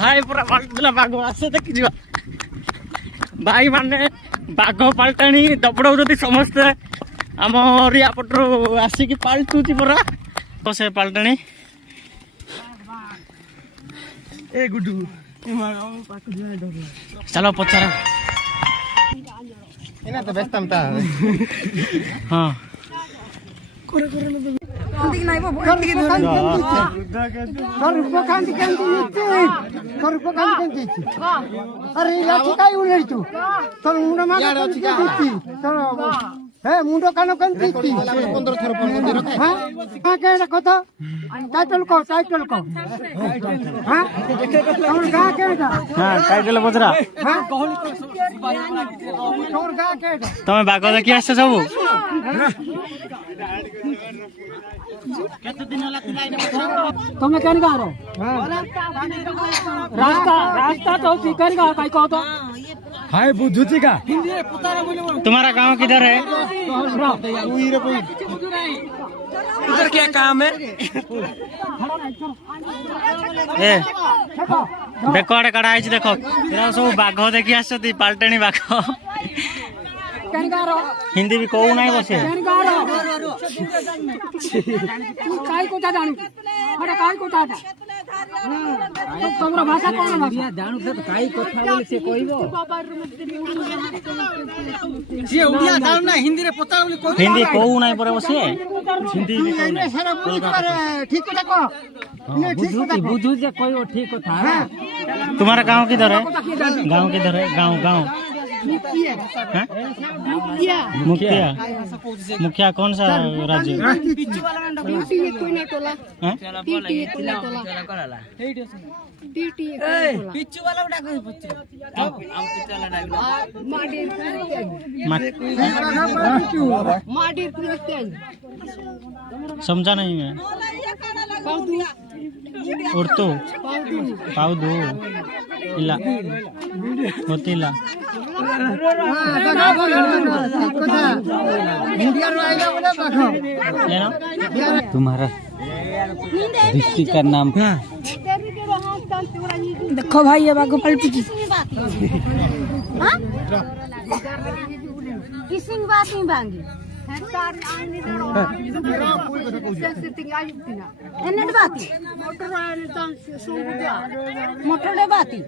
हाय पूरा पाल्टला बाघ आसे देखि जिवा भाई माने बाघ पाल्टाणी दबड़ौती समस्ते आमर या पटरू आसिक पाल्टुची पूरा तो से पाल्टाणी ए गुडू चलो पचार एना तो बेस्ताम ता हां Kanti naik apa? Kanti Are lagi kayu ular itu. Kalau muda makan kanti. Kalau muda kano kanti. 15 थर पर मंदिर है हाँ हाँ क्या है कथा? टाइटल को. हाँ और क्या क्या है? हां टाइटल पचरा हाँ और क्या क्या है? तमे बाघ देखि आछे सब તમે કેન ગારો रास्ता तो शिकार का काय को तो हाय बुद्धूची का तुम्हारा गांव किधर है इधर क्या काम है ए देखो आड़े कड़ा आइछ देखो एरा सब बाघ देखि आछती पाल्टणी बाघ केन गारो हिंदी भी कहू नाही बसे केन गारो काय को ता जानु अरे काय को ता तमरा भाषा कोन भाषा जानु से तो काय कथा बोले से कहबो ये उड़िया जानु ना हिंदी रे पता बोले कोई हिंदी कहू नाही परे बसे हिंदी भी कहू नाही सारा बोली करे ठीक कथा को बुद्धू जे कोई ठीक कथा है तुम्हारा गांव किधर है गांव किधर है गांव हाँ? मुखिया कौन सा राज्य समझा नहीं मैं उर्तू पाउदू इला होतिला तुम्हारा डिस्ट्रिक्ट का नाम देखो भाई ये बागो पलटी की किसिंग बात नहीं बांगी एनेट बाती मोटर बाती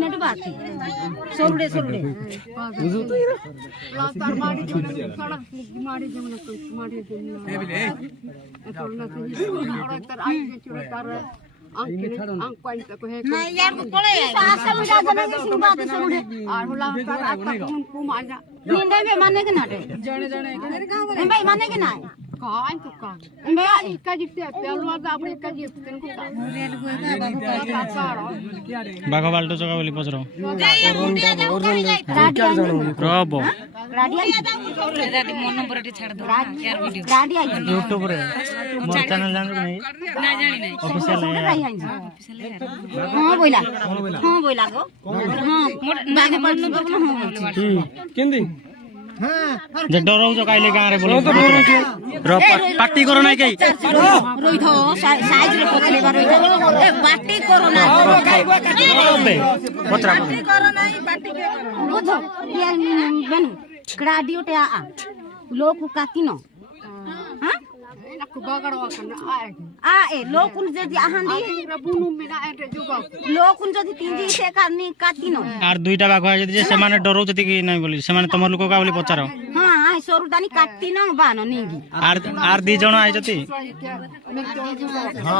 नेट बाती सोरडे नहीं यार को पड़े सासा में जा जाने की बात सोरडे और होला तार आता को माजा नींद में माने के नाटे जाने भाई माने के ना काय तो का मैं इका जिते पहलवा दा अपने इका जिते तन को बाघ बाल्टो जगह बोली पचरो रबो यूट्यूब रे मोर चैनल जान नहीं ना जानी नहीं ऑफिशियल है हां बोला गो हां बाघ बाल्टो हां केंदी जे डरो जो काइले गां रे बोलो रो पार्टी करो ना कई रोई थो साइज रे पछले बार रोई ए पार्टी करो ना पत्रा पार्टी करो ना पार्टी के बुझो ये बन क्राडियो टे आ लोक कातिनो हां aku bagarwa kana ए लोकुन जदि आहांदी बुनु मेना एटे जुगा लोकुन जदि तिंजी से करनी कातिनो आर दुईटा बाघ है जे से माने डरो जति कि नहीं बोली से माने तमर लोक का बोली पचारो हां आई सोरुदानी कातिनो बानो निंगी आर दी जण आइ जति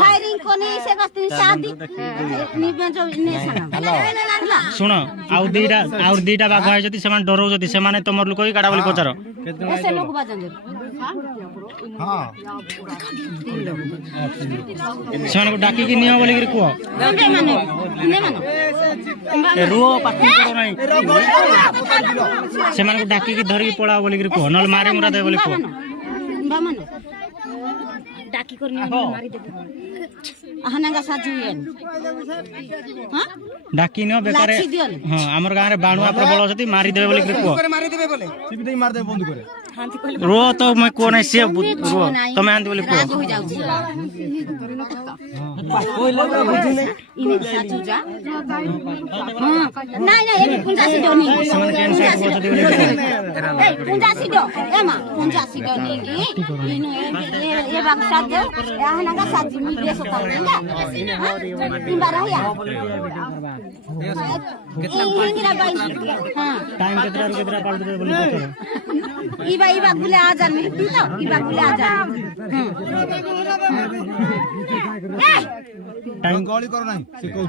फायरिंग कोने से कस्ती शादी निबे जो नेसना सुनो आउ दुईटा बाघ है जति से माने डरो जति से माने तमर लोक ही काडा बोली पचारो ऐसे लोग बाजन हां से डाकी कि नियो बोली कुह रुओ पार्टी करो नहीं से डाकी कि धरिकी पळा बोली कुह नल मारे मुरा दे बोली कुह डाकी कर मारी दे आहनागा साजुएन हां डाकी न बेकार लाठी दियन हां हमर गां रे बाणुआ प्रबल अछती मारी देबे बोली को मारी देबे बोले सीबी देई मार दे बंद करे रो तो मैं को नहीं से रो तमे आंदी बोली को राग हो जाउ कोई लोग बुझी नहीं इने साजु जा हां नहीं नहीं एबी पुंजासी दोनी समन केन से बोलते बोली ए पुंजासी दो एमा पुंजासी दोनी इनो ए बाग साजु आहनागा साजु मी देसो कांगा इम्बारा या कितना हां टाइम केतरा पाल दे बोली को इबा गुले आ जान में तो इबा गुले आ जान टाइम गली करो नहीं से कहू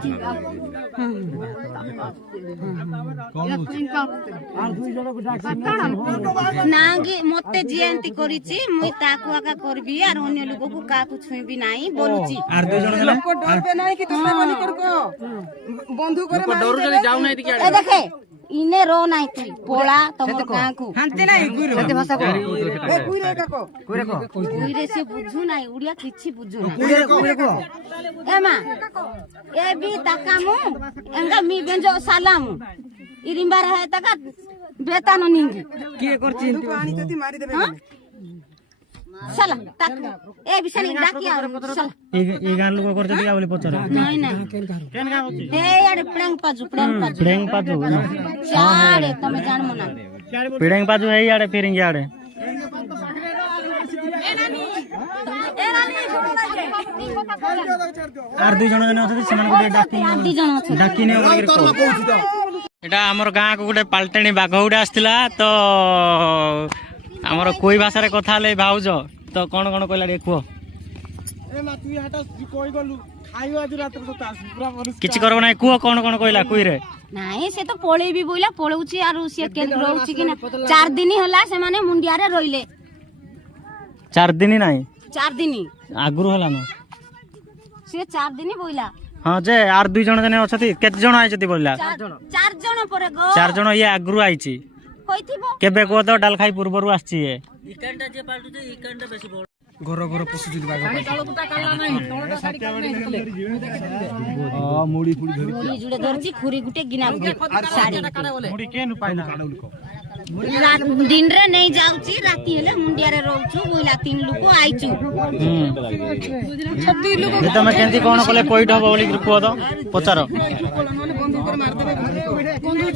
नागे मते जियंती करिछि मुई ताकु आका करबी आर अन्य लोग को काकु छुईबी नाही बोलुछि आर दो जण गेले को डरबे नहीं कि तुमने बनी कर को बंधु करे मार डर जले जाऊ नहीं दिके ए देखे इने रो नाही तू पोला तमर काकु हांते नहीं गुइरो हांते भाषा को ए गुइरे का को उइरे से बुझु नाही उड़िया किछि बुझु ना गुइरे को एमा A B ताकामु Enga me banjo सालामु इरिंबा रहे तका बेतानो निंगी के करछि पानी जति मारी देबे चला ताक ए बिसनी डाकी आ चला ए गां लोग करते दिया बोली पचर नहीं नहीं केन गां होची ए यार प्रेंग पाजु प्रेंग पाजू चाड़े तमे जान मना पिड़ेंग पाजू है याडे फिरिंग याडे आर दुई जण जने अछथि समान को दी जण अछि डाकी ने बोली को एटा हमर गां को गुटे पाल्टेनी बाघ गुडे आस्तिला तो हमर कोई भाषा रे कथा ले भाउज तो कोन कोन कहला देखो ए मा तू हाटा कोई गलु खाइयो आज रात तो तास पूरा परिस किछि करबो नै को कोन कोन कहला कोई रे नाही से तो पळे भी बोइला पळौची आरो से केन रहउची कि ना 4 दिन होला से माने मुंडिया रे रोइले 4 दिन नाही 4 दिन आगुरु होला न से 4 दिन बोइला हां जे आर दुई जण जने अछथि केत जण आइछथि बोलला 4 जण परे गो 4 जण ये आगुरु आइछि होइथिबो केबे को तो डाल खाई पूर्वरु आछि ये इकांडा जे पाल्टु जे इकांडा बेसी बड़ घर घर पसु जुदी बाग कालो कुटा काला नहीं तोड़ा साड़ी काटने आ मुड़ी फुड़ी धरी मुड़ी जुड़े धरची खुरी गुटे गिना गुटे साड़ी मुड़ी केनु पाइला रात दिन रे नहीं जाउची राती हेले मुंडिया रे रहउछु बोइला 3 लोक आइछु 36 लोक जे तमे केंती कोन कोले पॉइंट हबो बोली को तो पचारो बंद कर मार देबे बंधु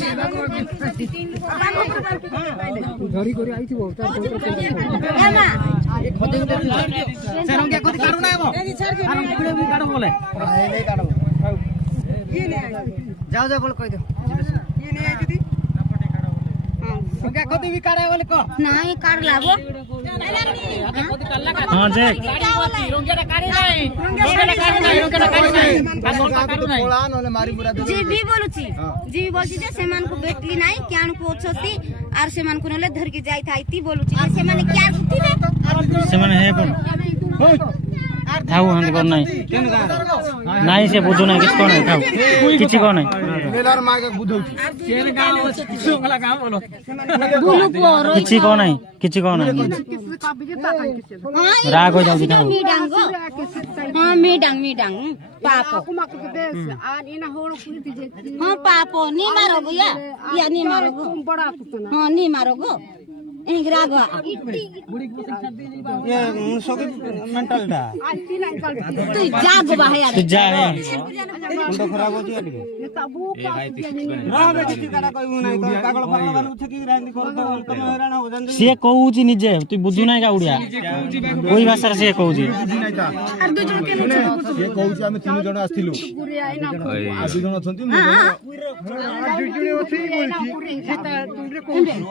धरी करी आइथिबो एमा सेरंग के कोती काढू नाय बो आराम पुरे भी काढो बोले नहीं काढो ये नहीं जाओ जाओ बोल कह दो ये नहीं आई दीदी क्या कोती भी काढे बोले को नाही काढ लाबो हां जे रोंगेटा काढी नाही रोंगेटा काढी नाही पोळा नले मारी मुरा जी भी बोलुची जी बोलची जे सेमान को बेटली नाही क्यान को छती आर सेमान को नले धर के जाई थाईती बोलुची से माने क्या गुथिबे से माने हे कोन थाउ हन कोन नाही नाही से बुझु नाही किछ कोन नाही थाउ किछि कोन नाही मेलार मागे बुझौची केन गांव सोंगला गांव बोलो बुलु पोरो किछि कोन नाही किछि कोन नाही राग हो जाउची थाउ मी डांगो हां मी डांग पापो हां पापो नी मारो गो या नी मारो गो हां नी मारो गो एंग रागो ये मुसोके मेंटल दा तू जागो बाहर तू जा हे मुंड खराब हो जे राबे किछि काडा कहू नाही तो पागल पागल मानु छकी रांदी कर दो तुम हैरान हो जंदी से कहूची निजे तू बुझु नाही का उड़िया कोई भाषा से कहूची आर दो जण के ये कहूची हम तीन जण आस्थिलु आ दु जण अछंती मु जण